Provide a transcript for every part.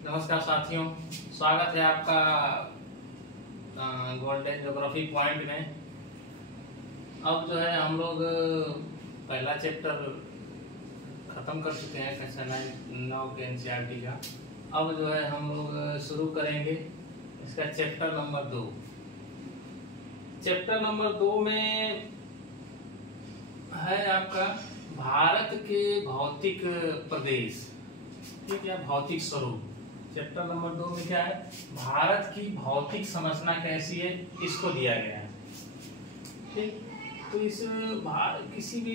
नमस्कार साथियों, स्वागत है आपका गोल्डन ज्योग्राफी पॉइंट में। अब जो है हम लोग पहला चैप्टर खत्म कर चुके हैं कक्षा 9 के एनसीईआरटी का। अब जो है हम लोग शुरू करेंगे इसका चैप्टर नंबर 2। चैप्टर नंबर 2 में है आपका भारत के भौतिक प्रदेश, ठीक है, भौतिक स्वरूप। चैप्टर नंबर 2 में क्या है, भारत की भौतिक संरचना कैसी है, इसको दिया गया है। ठीक, तो इस किसी भी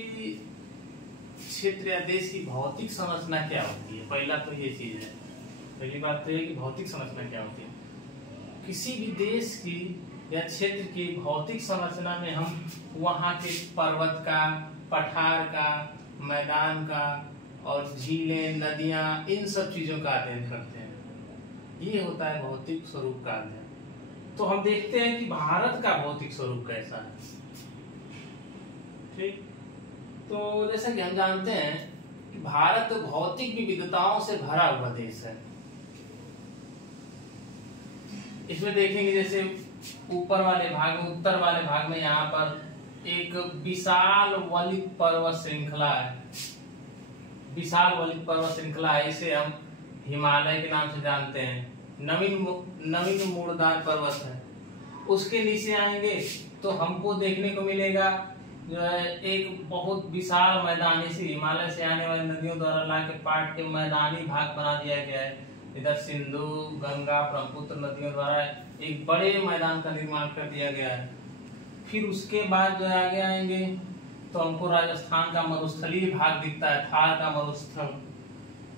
क्षेत्र या देश की भौतिक संरचना क्या होती है, पहला तो ये चीज है। पहली बात तो ये कि भौतिक संरचना क्या होती है। किसी भी देश की या क्षेत्र की भौतिक संरचना में हम वहाँ के पर्वत का, पठार का, मैदान का और झीलें, नदियां, इन सब चीजों का अध्ययन करते हैं। ये होता है भौतिक स्वरूप का अध्ययन। तो हम देखते हैं कि भारत का भौतिक स्वरूप कैसा है। ठीक, तो जैसा कि हम जानते हैं कि भारत भौतिक विविधताओं से भरा हुआ देश है। इसमें देखेंगे जैसे ऊपर वाले भाग में, उत्तर वाले भाग में यहाँ पर एक विशाल वलित पर्वत श्रृंखला है। विशाल वलित पर्वत श्रृंखला है, इसे हम हिमालय के नाम से जानते हैं। नवीन मूर्धार पर्वत है। उसके नीचे आएंगे तो हमको देखने को मिलेगा जो है एक बहुत विशाल मैदानी से हिमालय से आने वाली नदियों द्वारा ला के पाट के मैदानी भाग बना दिया गया है। इधर सिंधु, गंगा, ब्रह्मपुत्र नदियों द्वारा एक बड़े मैदान का निर्माण कर दिया गया है। फिर उसके बाद जो आगे आएंगे तो हमको राजस्थान का मरुस्थलीय भाग दिखता है, थार का मरुस्थल।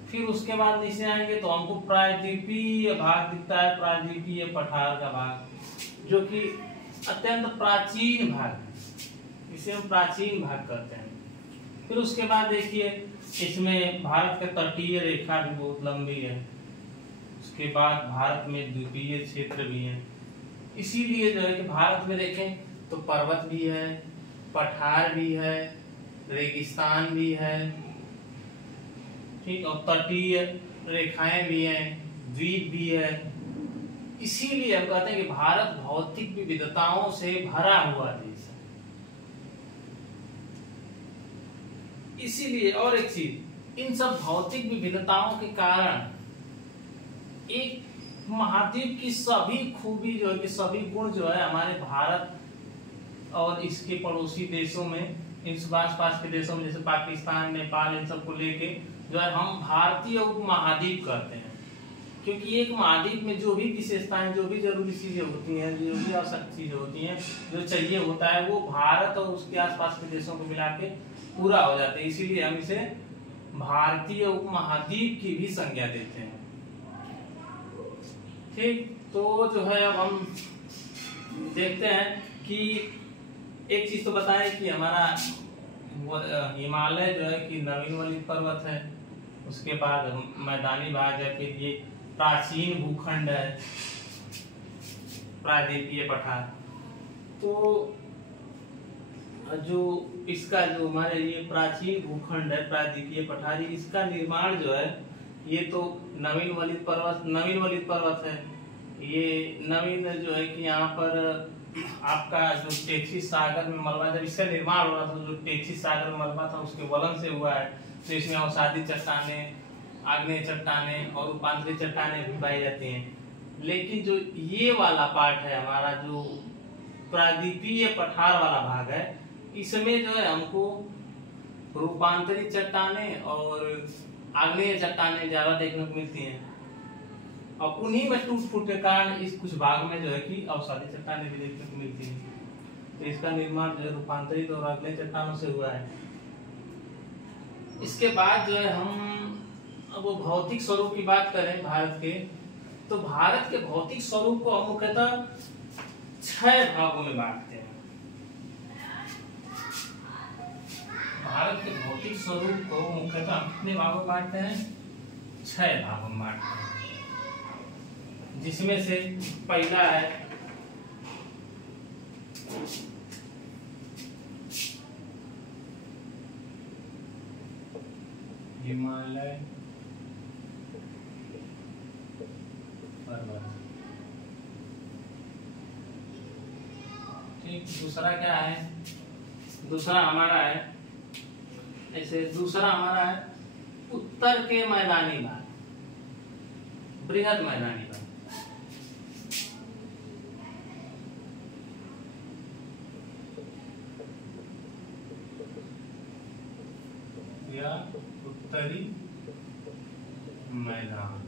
फिर उसके बाद नीचे आएंगे तो हमको प्रायद्वीपीय भाग दिखता है, प्रायद्वीपीय पठार का भाग, जो कि अत्यंत प्राचीन भाग है। इसे हम प्राचीन भाग कहते हैं। फिर उसके बाद देखिए इसमें भारत का तटीय रेखा भी बहुत लंबी है। उसके बाद भारत में द्वीपीय क्षेत्र भी है। इसीलिए जो है कि भारत में देखें तो पर्वत भी है, पठार भी है, रेगिस्तान भी है, ठीक, और तटीय रेखाएं भी हैं, द्वीप भी है। इसीलिए हम कहते हैं कि भारत भौतिक विविधताओं से भरा हुआ देश है। इसीलिए और एक चीज, इन सब भौतिक विविधताओं के कारण एक महाद्वीप की सभी खूबी जो है कि सभी गुण जो है हमारे भारत और इसके पड़ोसी देशों में, इस आस-पास के देशों में जैसे पाकिस्तान, नेपाल, इन सब को लेके जो है हम भारतीय उपमहाद्वीप कहते हैं। क्योंकि एक महाद्वीप में जो भी विशेषताएं, जो भी जरूरी चीजें होती हैं, जो भी आवश्यक चीजें होती हैं, जो चाहिए होता है, वो भारत और उसके आसपास के देशों को मिला के पूरा हो जाता है। इसीलिए हम इसे भारतीय उपमहाद्वीप की भी संज्ञा देते हैं। ठीक, तो जो है अब हम देखते हैं कि एक चीज तो बताएं कि हमारा हिमालय जो है कि नवीन वलित पर्वत है। उसके बाद मैदानी भाग है, फिर ये प्राचीन भूखंड है, प्रायद्वीपीय पठार। तो जो इसका जो हमारे ये प्राचीन भूखंड है, प्रायद्वीपीय पठार, इसका निर्माण जो है ये तो नवीन वलित पर्वत है। ये नवीन जो है कि यहाँ पर आपका जो टेक्सिस सागर में मलबा, जब इसका निर्माण हो रहा था, जो टेक्सिस सागर में मलबा था उसके वलन से हुआ है। तो इसमें अवसादी चट्टानें, आग्नेय चट्टानें और रूपांतरित चट्टानें भी पाई जाती हैं। लेकिन जो ये वाला पार्ट है हमारा, जो प्रायद्वीपीय पठार वाला भाग है, इसमें जो है हमको रूपांतरित चट्टानें और आग्नेय चट्टानें ज्यादा देखने को मिलती हैं। और उन्हीं में टूट फूट के कारण इस कुछ भाग में जो है कि अवसादी चट्टानें भी देखने को मिलती हैं। तो इसका निर्माण जो है रूपांतरित और आग्नेय चट्टानों से हुआ है। इसके बाद जो है हम अब वो भौतिक स्वरूप की बात करें भारत के, तो भारत के भौतिक स्वरूप को हम मुख्यतः 6 भागों में बांटते हैं। भारत के भौतिक स्वरूप को मुख्यतः कितने भागों में बांटते हैं? 6 भागों में बांटते हैं। जिसमें से पहला है हिमालय, ठीक, दूसरा क्या है, दूसरा हमारा है ऐसे, दूसरा हमारा है उत्तर के मैदानी भाग, बृहद मैदानी भाग। या उत्तरी मैदान।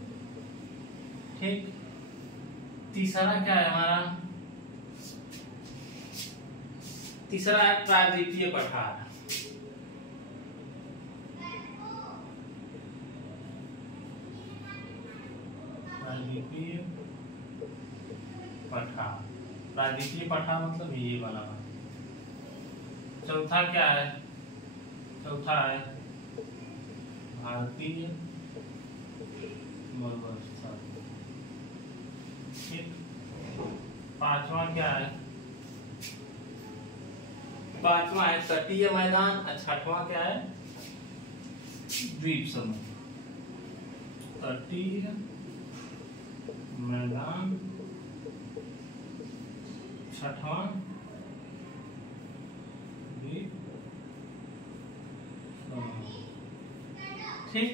ठीक, तीसरा क्या है हमारा, तीसरा है प्रायद्वीपीय पठार। प्रायद्वीपीय पठार, प्रायद्वीपीय पठार मतलब ये वाला बात। चौथा क्या है, चौथा है भारतीय मरुस्थल। ठीक, पांचवा क्या है, पांचवा है तटीय मैदान और छठवां क्या है द्वीप समूह। तटीय मैदान, छठवां द्वीप समूह। ठीक,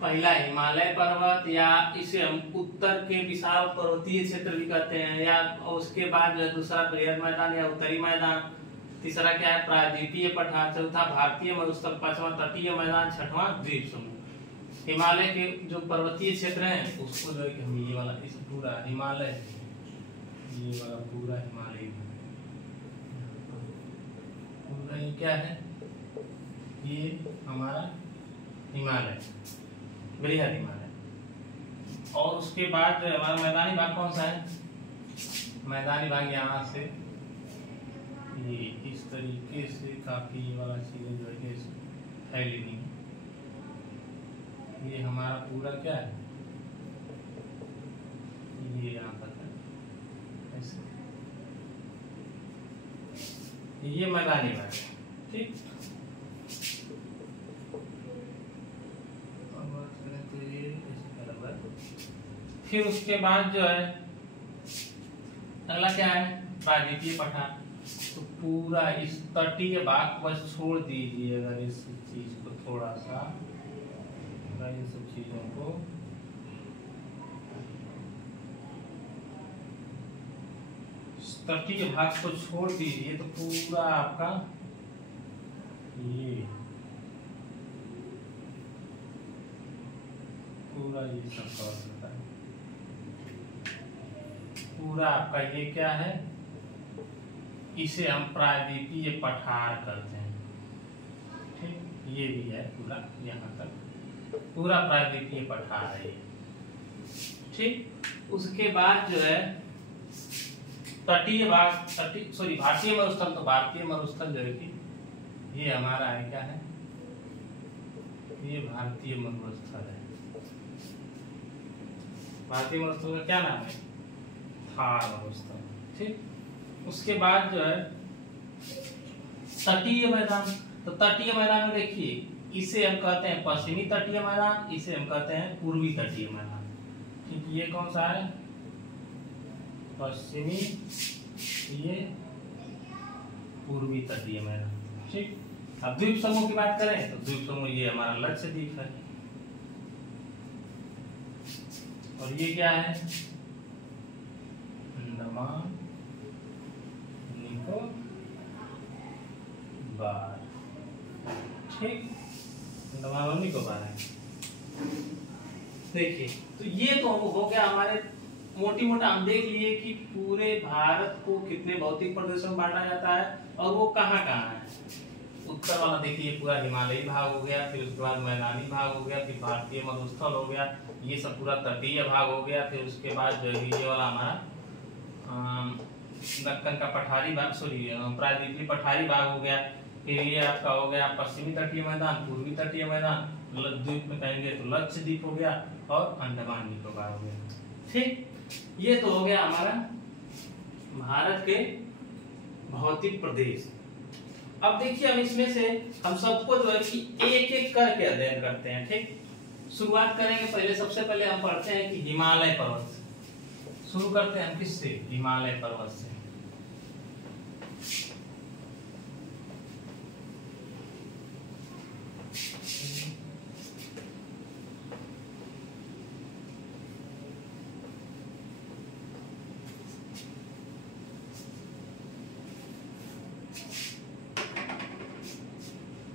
पहला हिमालय पर्वत, या इसे हम उत्तर के विशाल पर्वतीय क्षेत्र भी कहते हैं, या उसके बाद जो दूसरा बृहद मैदान या उत्तरी मैदान। तीसरा क्या है प्रायद्वीपीय पठार, चौथा भारतीय मरुस्थल, पांचवा तटीय मैदान, छठवां द्वीप समूह। हिमालय के जो पर्वतीय क्षेत्र हैं उसको जो है हम ये वाला इस पूरा हिमालय, ये वाला पूरा हिमालय पूरा ये क्या है, ये हमारा हिमालय, बृहद हिमालय। और उसके बाद जो हमारा मैदानी भाग कौन सा है, मैदानी भाग यहाँ से ये इस तरीके से काफी ये वाला चीजें जो है फैली नहीं है। ये हमारा पूरा क्या है, ये यहाँ तक है ऐसे, ये मैदानी भाग है। ठीक, फिर उसके बाद जो है अगला क्या है प्रायद्वीपीय पठार। तो पूरा इस तटीय भाग बस छोड़ दीजिए, अगर इस चीज को थोड़ा सा, इन सब चीजों को तटीय भाग को छोड़ दीजिए तो पूरा आपका ये पूरा ये सब कवर करता है। पूरा आपका ये क्या है, इसे हम प्रायद्वीपीय पठार करते हैं। ठीक, ये भी है पूरा यहाँ तक पूरा प्रायद्वीपीय पठार है ये। ठीक, उसके बाद जो है तटीय भाग, भारतीय मरुस्थल। तो भारतीय मरुस्थल जो है कि ये हमारा है क्या है, ये भारतीय मरुस्थल है। भारतीय मरुस्थल का क्या नाम है, थार मरुस्थल। ठीक, उसके बाद जो है तटीय मैदान। तो तटीय मैदान में देखिए, इसे हम कहते हैं पश्चिमी तटीय मैदान, इसे हम कहते हैं पूर्वी तटीय मैदान। ठीक, ये कौन सा है पश्चिमी, ये पूर्वी तटीय मैदान। ठीक, अब द्वीप समूह की बात करें तो द्वीप समूह ये हमारा लक्षद्वीप है, और ये क्या है अंडमान निकोबार। ठीक, अंडमान और निकोबार है। देखिए, तो ये तो हो गया हमारे मोटी मोटा, हम देख लिए कि पूरे भारत को कितने भौतिक प्रदेशों में बांटा जाता है और वो कहाँ कहाँ है। उत्तर वाला देखिए पूरा हिमालयी भाग हो गया, फिर उसके बाद मैदानी भाग हो गया, फिर भारतीय मरुस्थल हो गया, ये सब पूरा तटीय भाग हो गया, फिर उसके बाद जो है ये वाला हमारा दक्कन का पठारी भाग, प्रायद्वीपीय पठारी भाग हो गया, फिर ये आपका हो गया पश्चिमी तटीय मैदान, पूर्वी तटीय मैदान, द्वीप में कहेंगे तो लक्षद्वीप हो गया, और अंडमान निकोबार हो गया। ठीक, ये तो हो गया हमारा भारत के भौतिक प्रदेश। अब देखिए, हम इसमें से हम सबको जो है कि एक एक करके अध्ययन करते हैं। ठीक, शुरुआत करेंगे पहले, सबसे पहले हम पढ़ते हैं कि हिमालय पर्वत। शुरू करते हैं हम किससे, हिमालय पर्वत से।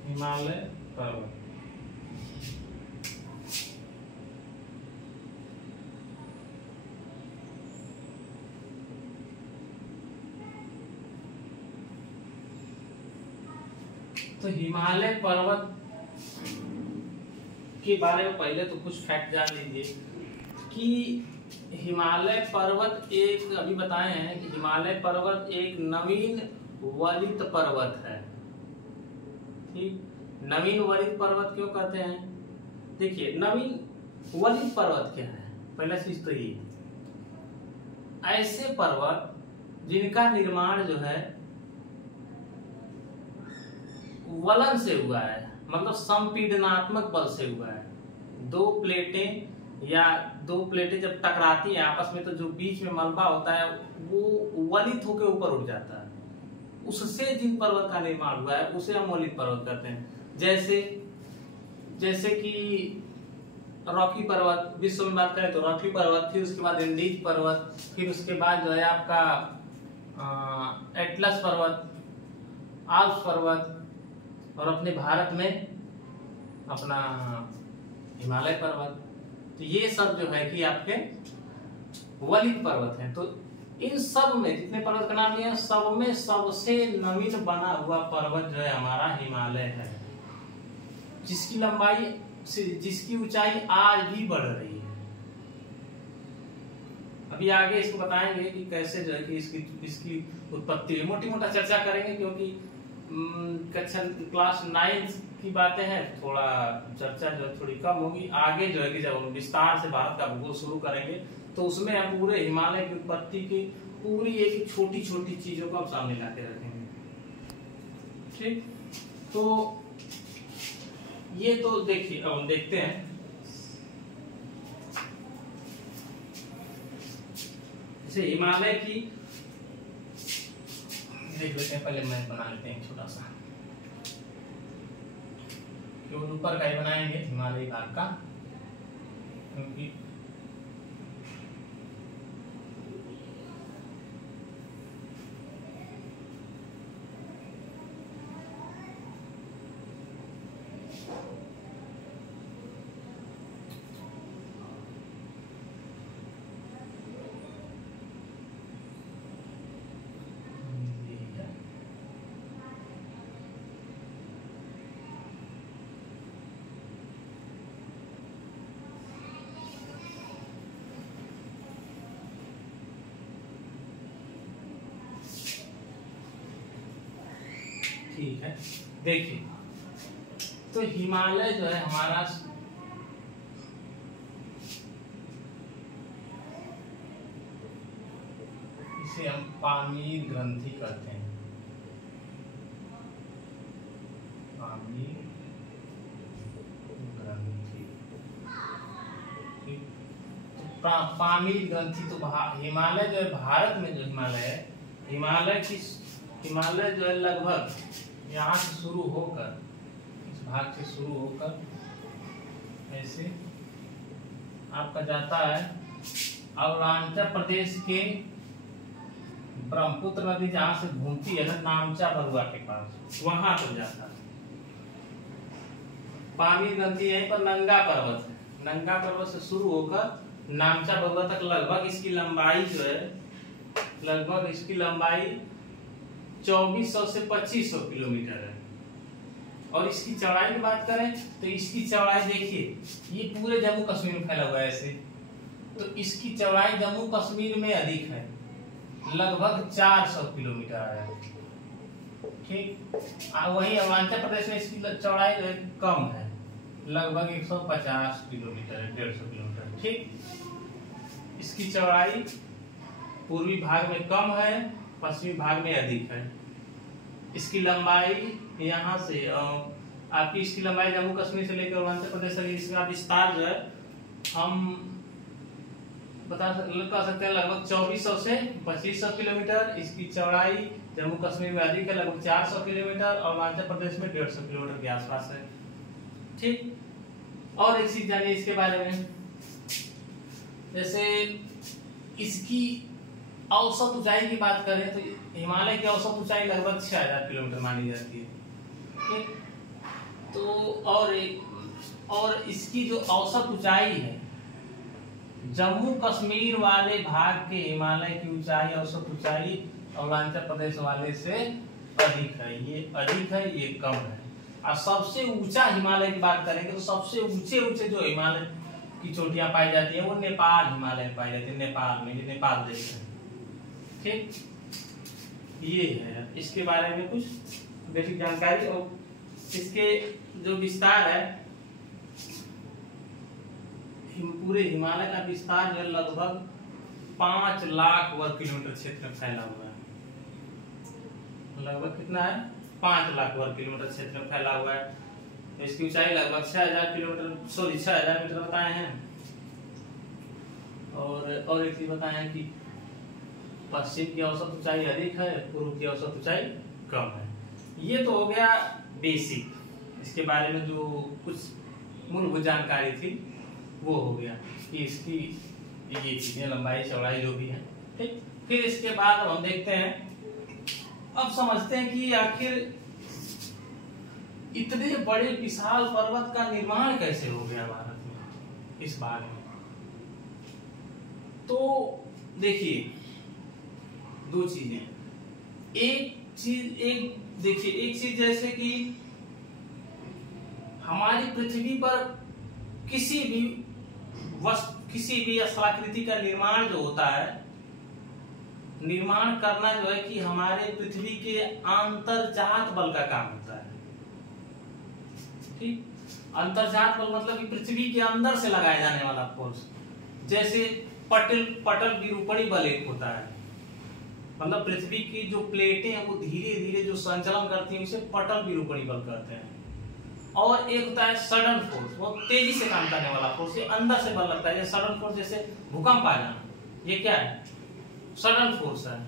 हिमालय पर्वत, तो हिमालय पर्वत के बारे में पहले तो कुछ फैक्ट जान लीजिए कि हिमालय पर्वत एक, अभी बताए हैं कि हिमालय पर्वत एक नवीन वलित पर्वत है। ठीक, नवीन वलित पर्वत क्यों कहते हैं? देखिए, नवीन वलित पर्वत क्या है, पहला चीज तो ये, ऐसे पर्वत जिनका निर्माण जो है वलन से हुआ है, मतलब संपीडनात्मक बल से हुआ है। दो प्लेटें जब टकराती हैं आपस में, तो जो बीच में मलबा होता है वो वलित होकर ऊपर उठ जाता है। उससे जिन पर्वत का निर्माण हुआ है उसे हम वलित पर्वत कहते हैं। जैसे कि रॉकी पर्वत, विश्व में बात करें तो रॉकी पर्वत, फिर उसके बाद एंडीज पर्वत, फिर उसके बाद जो है आपका एटलस पर्वत, आल्प्स पर्वत, और अपने भारत में अपना हिमालय पर्वत। तो ये सब जो है कि आपके वलित पर्वत हैं। तो इन सब में जितने पर्वत का नाम लिया, सब में सबसे नवीन बना हुआ पर्वत जो है हमारा हिमालय है, जिसकी लंबाई, जिसकी ऊंचाई आज भी बढ़ रही है। अभी आगे इसको बताएंगे कि कैसे जो है कि इसकी उत्पत्ति, मोटी मोटा चर्चा करेंगे, क्योंकि कक्षा क्लास 9 की बातें हैं, थोड़ा चर्चा जो है थोड़ी कम होगी। आगे जो है कि जब हम विस्तार से भारत का भूगोल शुरू करेंगे तो उसमें हम पूरे हिमालय की उत्पत्ति की पूरी एक छोटी छोटी चीजों को हम सामने लाके रखेंगे। ठीक, तो ये तो देखिए, अब हम देखते हैं जैसे हिमालय की देख लेते हैं। पहले मैप बना लेते हैं छोटा सा, केवल ऊपर का ही बनाएंगे हिमालयी भाग का, क्योंकि ठीक है। देखिए, तो हिमालय जो है हमारा इसे हम पामीर ग्रंथि कहते हैं। पामीर ग्रंथि, पामीर ग्रंथि। तो हिमालय जो है भारत में जो हिमालय है, हिमालय जो है लगभग यहाँ से शुरू होकर, इस भाग से शुरू होकर ऐसे आपका जाता है अरुणाचल प्रदेश के ब्रह्मपुत्र नदी जहाँ से घूमती है ना, नामचा बरुआ के पास, वहां तक जाता है। पामीर ग्रंथि यहीं पर नंगा पर्वत है, नंगा पर्वत से शुरू होकर नामचा बरुआ तक लगभग इसकी लंबाई जो है, लगभग इसकी लंबाई 2400 से 2500 किलोमीटर है। और इसकी चौड़ाई की बात करें तो इसकी चौड़ाई देखिए, ये पूरे जम्मू कश्मीर में फैला हुआ है ऐसे, तो इसकी चौड़ाई जम्मू कश्मीर में अधिक है, लगभग 400 किलोमीटर है। ठीक, वही अरुणाचल प्रदेश में इसकी चौड़ाई कम है, लगभग 150 किलोमीटर है, 150 किलोमीटर। ठीक, इसकी चौड़ाई पूर्वी भाग में कम है, पश्चिमी भाग में अधिक है। इसकी लंबाई यहाँ से आपकी, इसकी लंबाई जम्मू कश्मीर से लेकर अरुणाचल प्रदेश तक, इसका विस्तार जो है हम बता सकते हैं लगभग 2400 से 2500 किलोमीटर। इसकी चौड़ाई जम्मू कश्मीर में अधिक है, लगभग 400 किलोमीटर, और अरुणाचल प्रदेश में 150 किलोमीटर के आसपास है। ठीक, और एक चीज जानिए इसके बारे में, जैसे इसकी औसत ऊंचाई की बात करें तो हिमालय की औसत ऊंचाई लगभग 6000 किलोमीटर मानी जाती है। ठीक, तो और इसकी जो औसत ऊंचाई है जम्मू कश्मीर वाले भाग के हिमालय की ऊंचाई, औसत ऊंचाई अरुणाचल प्रदेश वाले से अधिक है। ये अधिक है, ये कम है। और सबसे ऊंचा हिमालय की बात करेंगे तो सबसे ऊंचे जो हिमालय की चोटियां पाई जाती है वो नेपाल हिमालय में पाई जाती है, नेपाल में, नेपाल देश है। ठीक, ये है इसके बारे में कुछ बेसिक जानकारी। और इसके जो विस्तार है, पूरे हिमालय का विस्तार जो लगभग 5 लाख वर्ग किलोमीटर क्षेत्र में फैला हुआ है। लगभग कितना है? 5 लाख वर्ग किलोमीटर क्षेत्र में फैला हुआ है। इसकी ऊंचाई लगभग 6000 किलोमीटर 6000 मीटर बताए हैं। और एक चीज बताए हैं कि पश्चिम की औसत ऊंचाई अधिक है, पूर्व की औसत ऊंचाई कम है। ये तो हो गया बेसिक, इसके बारे में जो कुछ मूलभूत जानकारी थी वो हो गया कि इसकी ये चीजें लंबाई चौड़ाई जो भी है। ठीक, फिर इसके बाद हम देखते हैं, अब समझते हैं कि आखिर इतने बड़े विशाल पर्वत का निर्माण कैसे हो गया भारत में, इस बारे में। तो देखिए दो चीजें, एक चीज जैसे कि हमारी पृथ्वी पर किसी भी स्थलाकृति का निर्माण जो होता है, निर्माण करना जो है कि हमारे पृथ्वी के अंतर्जात बल का काम होता है। ठीक, अंतर्जात बल मतलब कि पृथ्वी के अंदर से लगाया जाने वाला फोर्स। जैसे पटल विरूपणी बल एक होता है, मतलब पृथ्वी की जो प्लेटें हैं वो धीरे धीरे जो संचलन करती हैं उसे पटल विरूपणी बल कहते हैं। और एक होता है सडन फोर्स, वो तेजी से काम करने वाला फोर्स, ये अंदर से बल लगता है। सडन फोर्स जैसे भूकंप आ जाना, ये क्या है? सडन फोर्स है।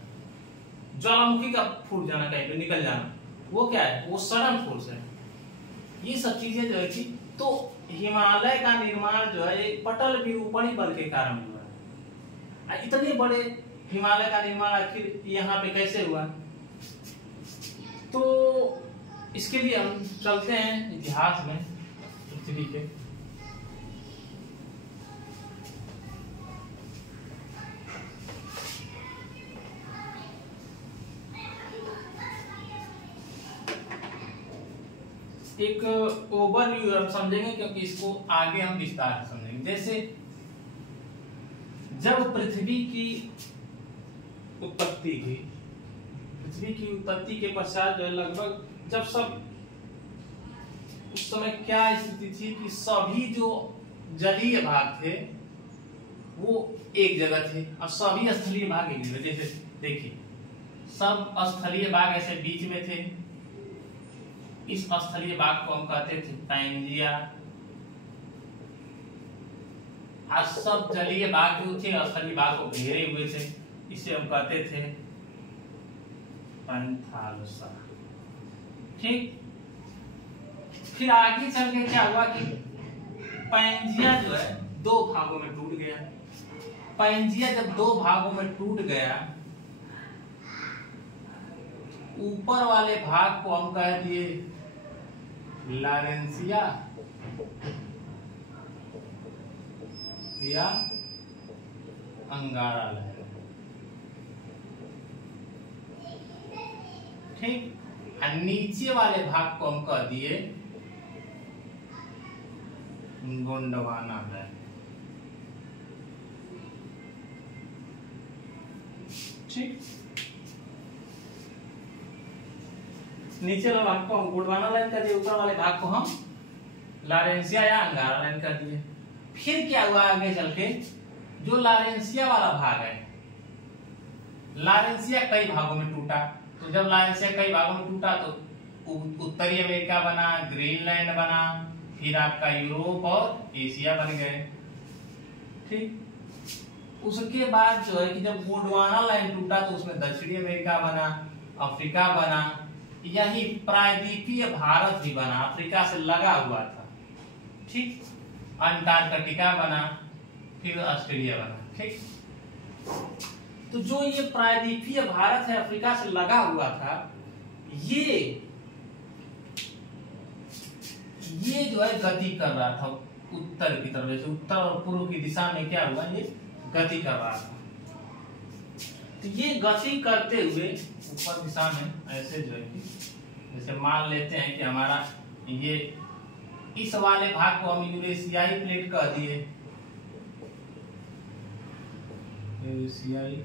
ज्वालामुखी का फूट जाना, कहीं पे निकल जाना, वो क्या है? वो सडन फोर्स है। ये सब चीजें जो है कि तो हिमालय का निर्माण जो है पटल विरूपणी बल के कारण हुआ है। इतने बड़े हिमालय का निर्माण आखिर यहाँ पे कैसे हुआ? तो इसके लिए हम चलते हैं इतिहास में पृथ्वी के। एक ओवरव्यू हम समझेंगे क्योंकि इसको आगे हम विस्तार से समझेंगे। जैसे जब पृथ्वी की उत्पत्ति हुई, पृथ्वी की उत्पत्ति के पश्चात जो है लगभग जब सब उस समय क्या स्थिति थी कि सभी जो जलीय भाग थे वो एक जगह थे और सभी स्थलीय भाग एक जगह। जैसे देखिए सब स्थलीय भाग ऐसे बीच में थे, इस स्थलीय भाग को हम कहते थे पैंजिया। आज सब जलीय भाग जो थे स्थलीय भाग को घेरे हुए थे, इसे हम कहते थे पैंथालसा। ठीक, फिर आगे चल के क्या हुआ कि पैंजिया जो है 2 भागों में टूट गया। पैंजिया जब 2 भागों में टूट गया, ऊपर वाले भाग को हम कह दिए लारेंसिया या अंगारा लहर। ठीक, और नीचे वाले भाग को हम कह दिए गोंडवाना लहर। ठीक, नीचे वाले भाग को हम गोंडवाना लाइन कर दिए, ऊपर वाले भाग को हम लारेंसिया या अंगारा लाइन कर दिए। फिर क्या हुआ आगे चल के, जो लारेंसिया वाला भाग है, लारेंसिया कई भागों में टूटा। तो जब लारेंसिया कई भागों में टूटा तो उत्तरी अमेरिका बना, ग्रीनलैंड बना, फिर आपका यूरोप और एशिया बन गए। ठीक, उसके बाद जो है कि जब गोंडवाना लाइन टूटा तो उसमें दक्षिणी अमेरिका बना, अफ्रीका बना, यही प्रायद्वीपीय भारत भी बना, अफ्रीका से लगा हुआ था, ठीक। अंटार्कटिका बना, फिर ऑस्ट्रेलिया बना, ठीक। तो जो ये प्रायद्वीपीय भारत है, अफ्रीका से लगा हुआ था, ये जो है गति कर रहा था उत्तर की तरफ, जैसे उत्तर और पूर्व की दिशा में क्या हुआ, ये गति कर रहा था। तो ये गति करते हुए ऊपर दिशा में ऐसे जो है कि जैसे मान लेते हैं कि हमारा ये इस वाले भाग को हम यूरेशियाई प्लेट कह दिए, यूरेशियाई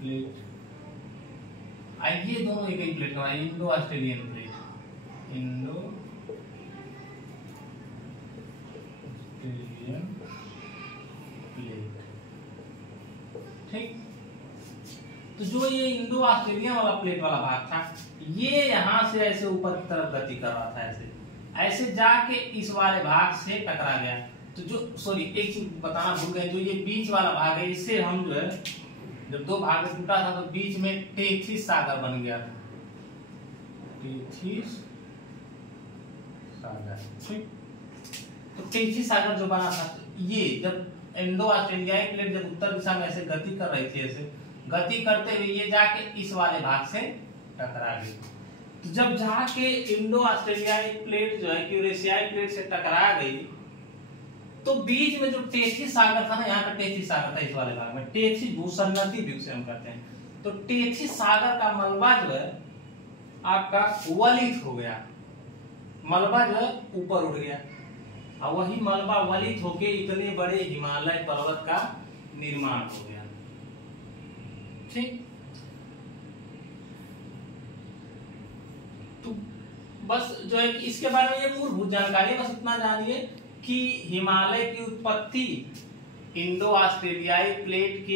प्लेट, ये दोनों एक ही प्लेट का, Indo Australian plate, Indo Australian plate, ठीक। तो जो ये इंडो ऑस्ट्रेलियन वाला प्लेट वाला भाग था, ये यहां से ऐसे ऊपर की तरफ गति कर रहा था, ऐसे ऐसे जाके इस वाले भाग से टकरा गया। तो जो सॉरी एक चीज बताना भूल गए, जो ये बीच वाला भाग है, इससे हम जो है जब दो भाग में टूटा था तो बीच में टेथिस सागर बन गया था, टेथिस सागर, ठीक। तो टेथिस सागर जो बना था, ये जब इंडो ऑस्ट्रेलियाई प्लेट जब उत्तर दिशा में ऐसे गति कर रही थी, ऐसे गति करते हुए ये जाके इस वाले भाग से टकरा गई। तो जब जाके इंडो ऑस्ट्रेलियाई प्लेट जो है यूरेशियाई प्लेट से टकरा गई, तो बीच में जो टेथिस सागर था ना, यहाँ पे टेथिस सागर था इस वाले भाग में, टेथिस भूसन्नति भी उसे हम कहते हैं। तो टेथिस सागर का मलबा जो है आपका वलित हो गया, मलबा जो है ऊपर उठ गया, और वही मलबा वलित होके इतने बड़े हिमालय पर्वत का निर्माण हो गया, ठीक। तो बस जो है कि इसके बारे में ये मूलभूत जानकारी, बस इतना जानिए कि हिमालय की उत्पत्ति इंडो ऑस्ट्रेलियाई प्लेट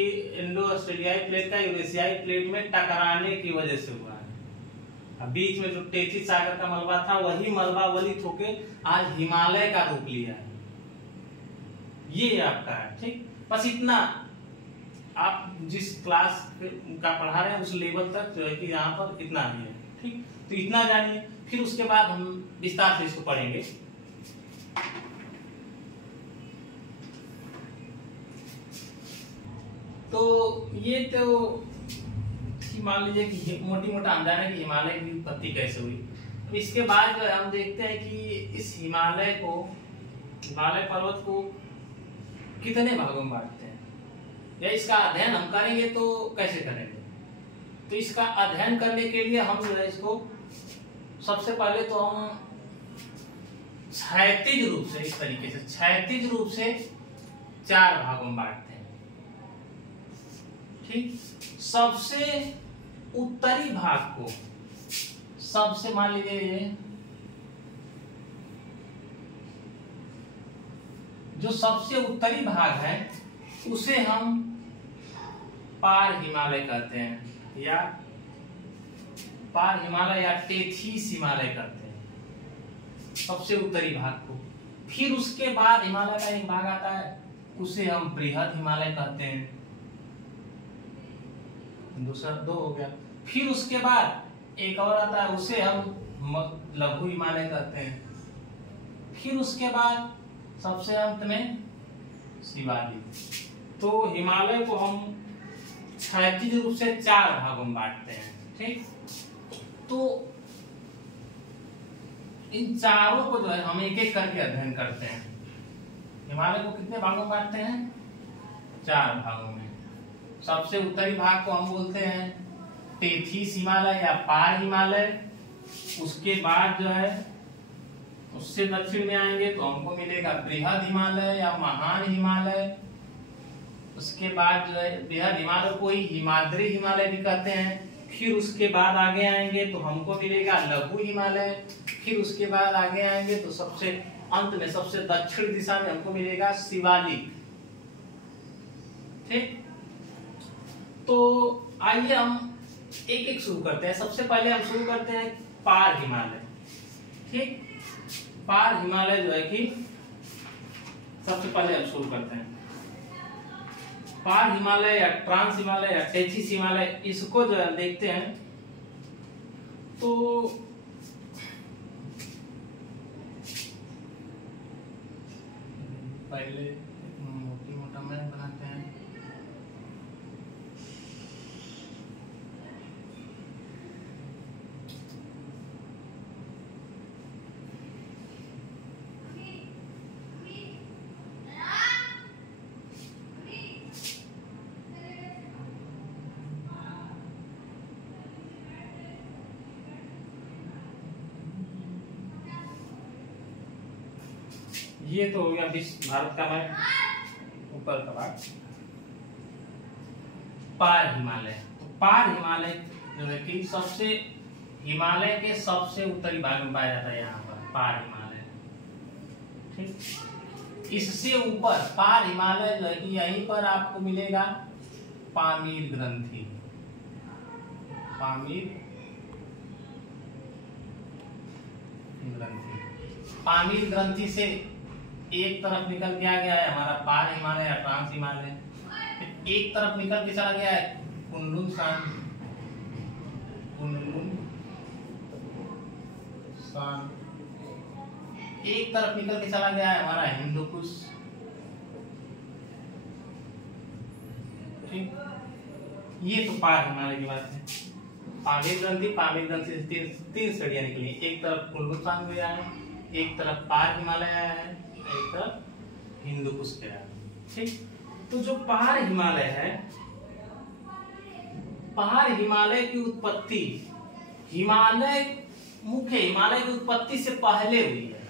का यूरेशियाई प्लेट में टकराने की वजह से हुआ है। अब बीच में जो टेथिस सागर का मलबा था, वही मलबा वलित होके आज हिमालय का रूप लिया है, ये आपका है, ठीक। बस इतना आप जिस क्लास का पढ़ा रहे हैं उस लेवल तक जो है कि यहाँ पर इतना ही है, ठीक। तो इतना जानिए, फिर उसके बाद हम विस्तार से इसको पढ़ेंगे। तो ये तो मान लीजिए कि मोटी मोटा हम जाने कि हिमालय की उत्पत्ति कैसे हुई। तो इसके बाद जो है हम देखते हैं कि इस हिमालय पर्वत को कितने भागों में बांटते हैं, या इसका अध्ययन हम करेंगे तो कैसे करेंगे। तो इसका अध्ययन करने के लिए हम जो है इसको सबसे पहले तो हम क्षैतिज रूप से, इस तरीके से क्षैतिज रूप से 4 भागों में बांटते हैं, ठीक। सबसे उत्तरी भाग को, सबसे मान लीजिए जो सबसे उत्तरी भाग है उसे हम पार हिमालय कहते हैं, या पार हिमालय या टेथिस हिमालय कहते हैं, सबसे उत्तरी भाग को। फिर उसके बाद हिमालय का एक भाग आता है, उसे हम बृहद हिमालय कहते हैं, दूसरा 2 हो गया। फिर उसके बाद एक और आता है, उसे हम लघु हिमालय कहते हैं। फिर उसके बाद सबसे अंत में शिवालिक। तो हिमालय को हम क्षैतिज रूप से 4 भागों में बांटते हैं, ठीक। तो इन चारों को जो है हम एक एक करके अध्ययन करते हैं। हिमालय को कितने भागों में बांटते हैं? 4 भागों में। सबसे उत्तरी भाग को हम बोलते हैं टेथिस हिमालय या पार हिमालय। उसके बाद जो है उससे दक्षिण में आएंगे तो हमको मिलेगा बृहद हिमालय या महान हिमालय। उसके बाद जो है बृहद हिमालय को ही हिमाद्री हिमालय भी कहते हैं। फिर उसके बाद आगे आएंगे तो हमको मिलेगा लघु हिमालय। फिर उसके बाद आगे आएंगे तो सबसे अंत में सबसे दक्षिण दिशा में हमको मिलेगा शिवालिक। ठीक, तो आइए हम एक एक शुरू करते हैं। सबसे पहले हम शुरू करते हैं पार हिमालय। ठीक, पार हिमालय जो है कि सबसे पहले हम शुरू करते हैं। पार हिमालय या ट्रांस हिमालय या टेथिस हिमालय, इसको जो है देखते हैं तो पहले मोटी मोटा मैप बनाते हैं। ये तो हो गया विश्व भारत का मैप, ऊपर का भाग। पार हिमालय, तो पार हिमालय जो है कि सबसे हिमालय के सबसे उत्तरी भाग में पाया जाता है, यहाँ पर पार हिमालय। ठीक, इससे ऊपर पार हिमालय जो है कि यहीं पर आपको मिलेगा पामीर ग्रंथि। पामीर ग्रंथि, पामीर ग्रंथि से एक तरफ निकल के आ गया है हमारा पार हिमालय या ट्रांस हिमालय, एक तरफ निकल के चला गया है कुनलुन सान, कुनलुन सान, एक तरफ निकल के चला गया है हमारा हिंदू कुश। ठीक, ये तो पार हिमालय की बात है। पामीर ग्रंथि, पामीर ग्रंथि से तीन श्रेणियां निकली, एक तरफ कुनलुन सान गया है, एक तरफ पार हिमालय आया है, एक तरफ हिंदू कुश गया है। ठीक, तो जो पार हिमालय है, पार हिमालय की उत्पत्ति हिमालय, मुख्य हिमालय की उत्पत्ति से पहले हुई है,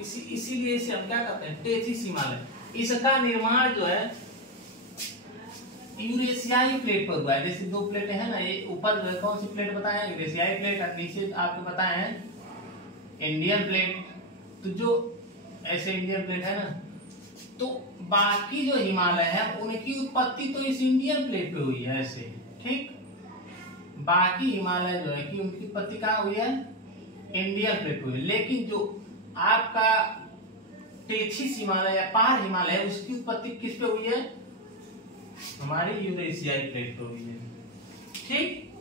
इसीलिए इसे हम क्या कहते हैं, टेथिस हिमालय। इसका निर्माण जो है यूरेशियाई प्लेट पर हुआ है। जैसे दो प्लेटें हैं ना, ये ऊपर जो है कौन सी प्लेट बताए हैं, यूरेशियाई प्लेट, और नीचे आपको बताए हैं इंडियन प्लेट। तो जो ऐसे इंडियन प्लेट है ना, तो बाकी जो हिमालय है उनकी उत्पत्ति तो इस इंडियन प्लेट पे हुई है ऐसे। ठीक, बाकी हिमालय जो है कि उनकी उत्पत्ति कहाँ हुई है, इंडियन प्लेट हुई है। लेकिन जो आपका टेथिस हिमालय या पार हिमालय है, उसकी उत्पत्ति किस पे हुई है, हमारी यूरेशियाई प्लेट पे हुई है। ठीक,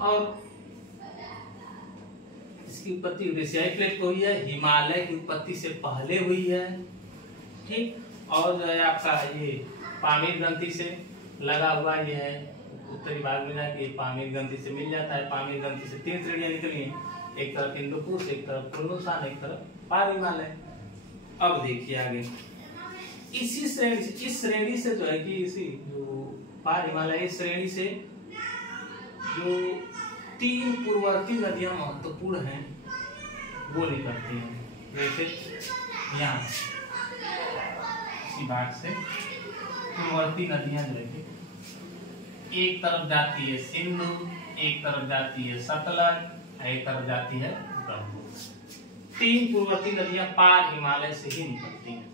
और इसकी उत्पत्ति यूरेशियाई प्लेट पे हुई है, हिमालय की उत्पत्ति से पहले हुई है। ठीक, और जो है आपका ये पामीर ग्रंथि से लगा हुआ ये है, उत्तरी भाग में जाके पामीर ग्रंथि से मिल जाता है। पामीर ग्रंथि से तीन श्रेणियां निकली हैं, एक तरफ हिंदू कुश, एक तरफ कुनलुन सान, एक तरफ पार हिमालय। अब देखिए आगे, इसी श्रेणी से, इस श्रेणी से जो है कि इसी जो पार हिमालय, इस श्रेणी से जो तीन पूर्ववर्ती नदियां महत्वपूर्ण हैं वो निकलती हैं। जैसे यहाँ इसी भाग से पूर्ववर्ती नदियां जो है एक तरफ जाती है सिंधु, एक तरफ जाती है सतलज, एक तरफ जाती है ब्रह्मपुत्र। तीन पूर्ववर्ती नदियां पार हिमालय से ही निकलती हैं।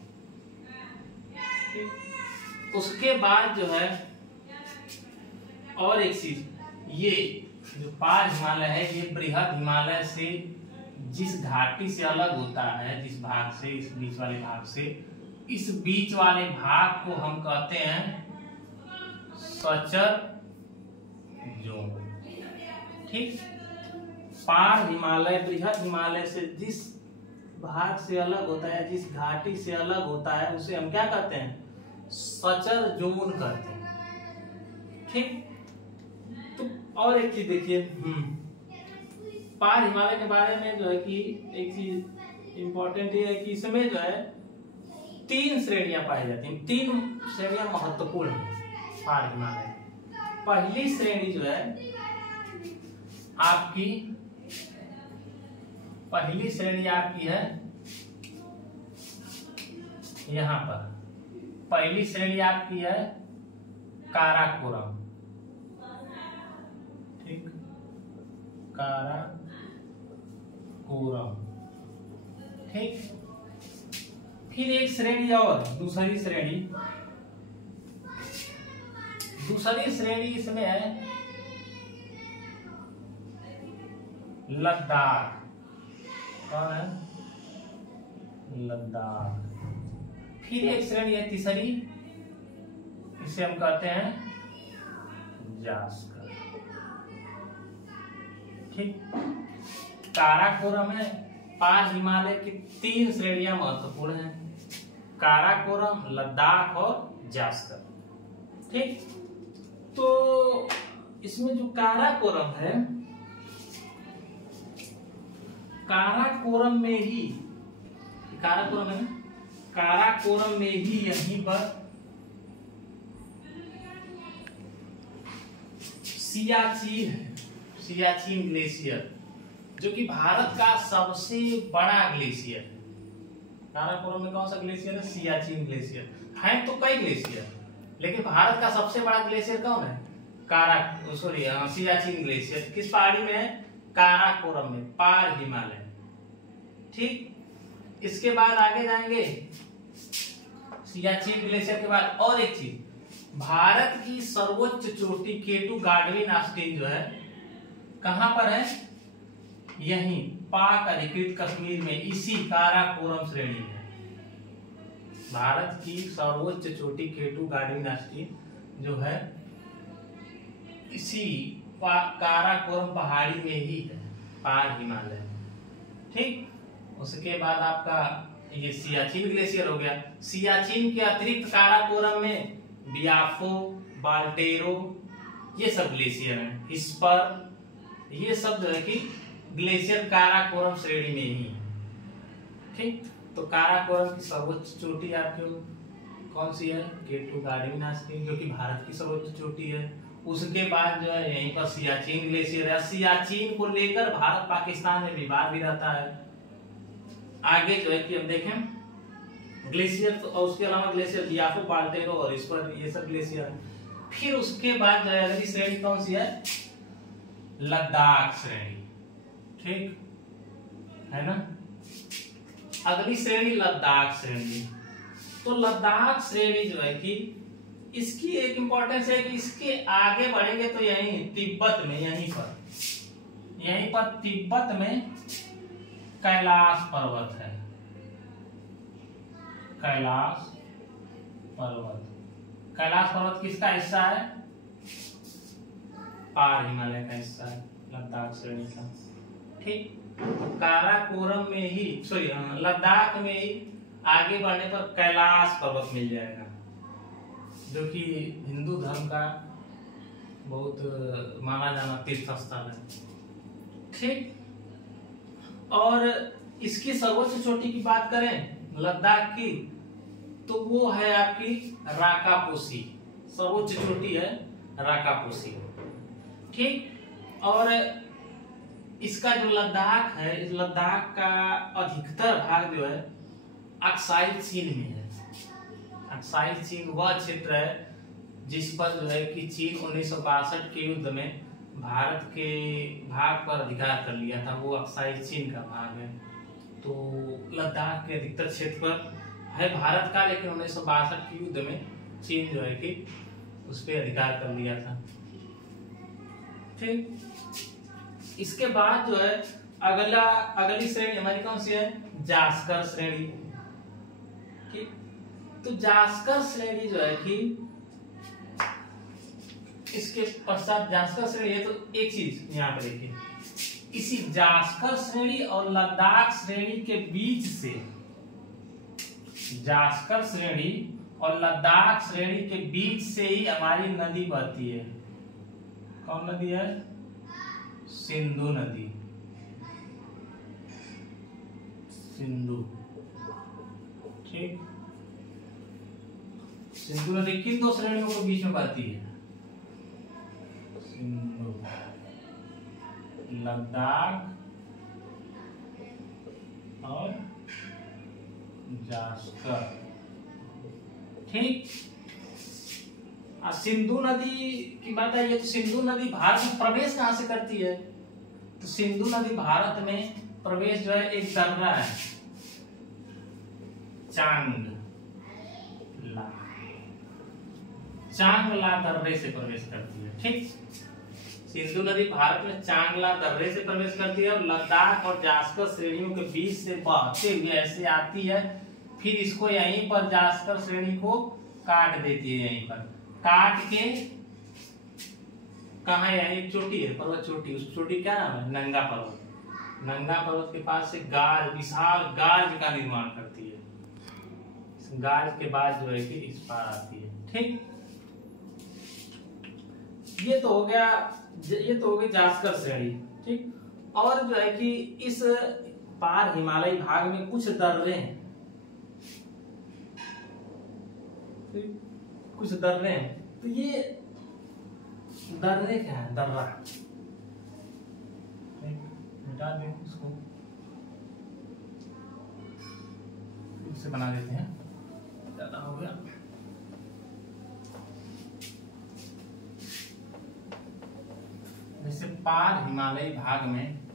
उसके बाद जो है और एक चीज, ये जो पार हिमालय है ये बृहद हिमालय से जिस घाटी से अलग होता है, जिस भाग से, इस बीच वाले भाग से, इस बीच वाले भाग को हम कहते हैं सचर जोन। ठीक, पार हिमालय बृहद हिमालय से जिस भाग से अलग होता है, जिस घाटी से अलग होता है, उसे हम क्या कहते हैं, सचर जोन कहते हैं। ठीक, तो और एक चीज देखिए, पार हिमालय के बारे में जो है कि एक चीज इंपॉर्टेंट ये है कि इसमें जो है तीन श्रेणियां पाई जाती हैं, तीन श्रेणियां महत्वपूर्ण हैं पार हिमालय। पहली श्रेणी जो है आपकी, पहली श्रेणी आपकी है यहां पर, पहली श्रेणी आपकी है काराकोरम। ठीक, काराकोरम। ठीक, फिर एक श्रेणी और, दूसरी श्रेणी, दूसरी श्रेणी इसमें है लद्दाख। कौन है, लद्दाख। फिर एक श्रेणी है तीसरी इसे हम कहते हैं जास्कर। ठीक, काराकोरम है। पार हिमालय की 3 श्रेणियां महत्वपूर्ण हैं, काराकोरम, लद्दाख और जास्कर। ठीक, तो इसमें जो काराकोरम है, काराकोरम में ही, काराकोरम है, काराकोरम में ही यहीं पर सियाचिन है, सियाचिन ग्लेशियर, जो कि भारत का सबसे बड़ा ग्लेशियर है। काराकोरम में कौन सा ग्लेशियर है? सियाचिन ग्लेशियर। है तो कई ग्लेशियर, लेकिन भारत का सबसे बड़ा ग्लेशियर कौन है? सियाचिन ग्लेशियर। किस पहाड़ी में है? काराकोरम में, पार हिमालय। ठीक, इसके बाद आगे जाएंगे, सियाचिन ग्लेशियर के बाद और एक चीज, भारत की सर्वोच्च चोटी केटू गाडविन ऑस्टिन जो है, कहां पर है? यहीं पाक अधिकृत कश्मीर में, इसी काराकोरम श्रेणी में। भारत की सर्वोच्च चोटी केटू गाडविन ऑस्टिन जो है, इसी काराकोरम पहाड़ी में ही है, पार हिमालय। ठीक, उसके बाद आपका ये सियाचिन ग्लेशियर हो गया। सियाचिन के अतिरिक्त काराकोरम में बियाफो, बाल्टेरो, ये सब ग्लेशियर हैं। हिस्पर, ये सब जो है कि ग्लेशियर काराकोरम श्रेणी में ही है। ठीक, तो काराकोरम की सर्वोच्च चोटी आपको कौन सी है? केटू गाडविन ऑस्टिन, जो कि भारत की सर्वोच्च चोटी है। उसके बाद जो है यहीं पर सियाचिन ग्लेशियर है। सियाचिन को लेकर भारत पाकिस्तान में विवाद भी रहता है। आगे जो है कि हम देखें ग्लेशियर, तो और उसके अलावा ग्लेशियर बियाफो, बाल्टेरो और इस पर ये सब ग्लेशियर है। फिर उसके बाद जो है अगली श्रेणी कौन सी है? लद्दाख श्रेणी। ठीक है ना, अगली श्रेणी लद्दाख श्रेणी। तो लद्दाख श्रेणी जो है कि इसकी एक इंपॉर्टेंस है कि इसके आगे बढ़ेंगे तो यहीं तिब्बत में, यहीं पर तिब्बत में कैलाश पर्वत है। कैलाश पर्वत किसका हिस्सा है? पार हिमालय का हिस्सा है, लद्दाख श्रेणी का। ठीक, काराकोरम में ही, लद्दाख में ही आगे बढ़ने पर कैलाश पर्वत मिल जाएगा, जो कि हिंदू धर्म का बहुत माना जाना तीर्थ स्थल है। ठीक, और इसकी सर्वोच्च चोटी की बात करें लद्दाख की, तो वो है आपकी राकापोसी। सर्वोच्च चोटी है राकापोसी। ठीक, और इसका जो लद्दाख है, इस लद्दाख का अधिकतर भाग जो है अक्साई चीन में है। अक्साई चीन वह क्षेत्र है जिस पर जो है कि चीन 1962 के युद्ध में भारत के भाग पर अधिकार कर लिया था, वो अक्साई चीन का भाग है। तो लद्दाख के अधिकतर क्षेत्र पर है भारत का, लेकिन 1962 के युद्ध में चीन जो है कि उस पर अधिकार कर लिया था। ठीक, इसके बाद जो है अगली श्रेणी हमारी कौन सी है? जास्कर श्रेणी। ठीक, तो जास्कर श्रेणी जो है कि इसके पश्चात जास्कर श्रेणी है, तो एक चीज यहाँ पर देखिए, इसी जास्कर श्रेणी और लद्दाख श्रेणी के बीच से, जास्कर श्रेणी और लद्दाख श्रेणी के बीच से ही हमारी नदी बहती है। कौन नदी है? सिंधु नदी। सिंधु। ठीक, सिंधु नदी किन 2 श्रेणियों के बीच में बहती है? सिंधु, लद्दाख और जास्कर। ठीक, सिंधु नदी की बात आई है, तो सिंधु नदी भारत में प्रवेश कहां से करती है? तो सिंधु नदी भारत में प्रवेश जो है एक दर्रा है, चांगला दर्रे से प्रवेश करती है। ठीक, सिंधु नदी भारत में चांगला दर्रे से प्रवेश करती है और लद्दाख और जास्कर श्रेणियों के बीच से बहते हुए ऐसे आती है, फिर इसको यहीं पर जास्कर श्रेणी को काट देती है। यहीं पर काट के कहा है, एक चोटी है, पर्वत चोटी, उस चोटी क्या नाम है, नंगा पर्वत। नंगा पर्वत के पास से गाज, विशाल गाज का निर्माण करती है। इस गाज के बाद जो है कि इस पार आती है। ठीक, ये तो हो गया, ये तो हो गई जास्कर श्रेणी। ठीक, और जो है कि इस पार हिमालयी भाग में कुछ दर्रे हैं, कुछ दर्रे हैं। तो ये दर्रे क्या है, दर्रा मिटा दें इसको, इसे बना देते हैं, ज्यादा हो गया। जैसे पार हिमालयी भाग में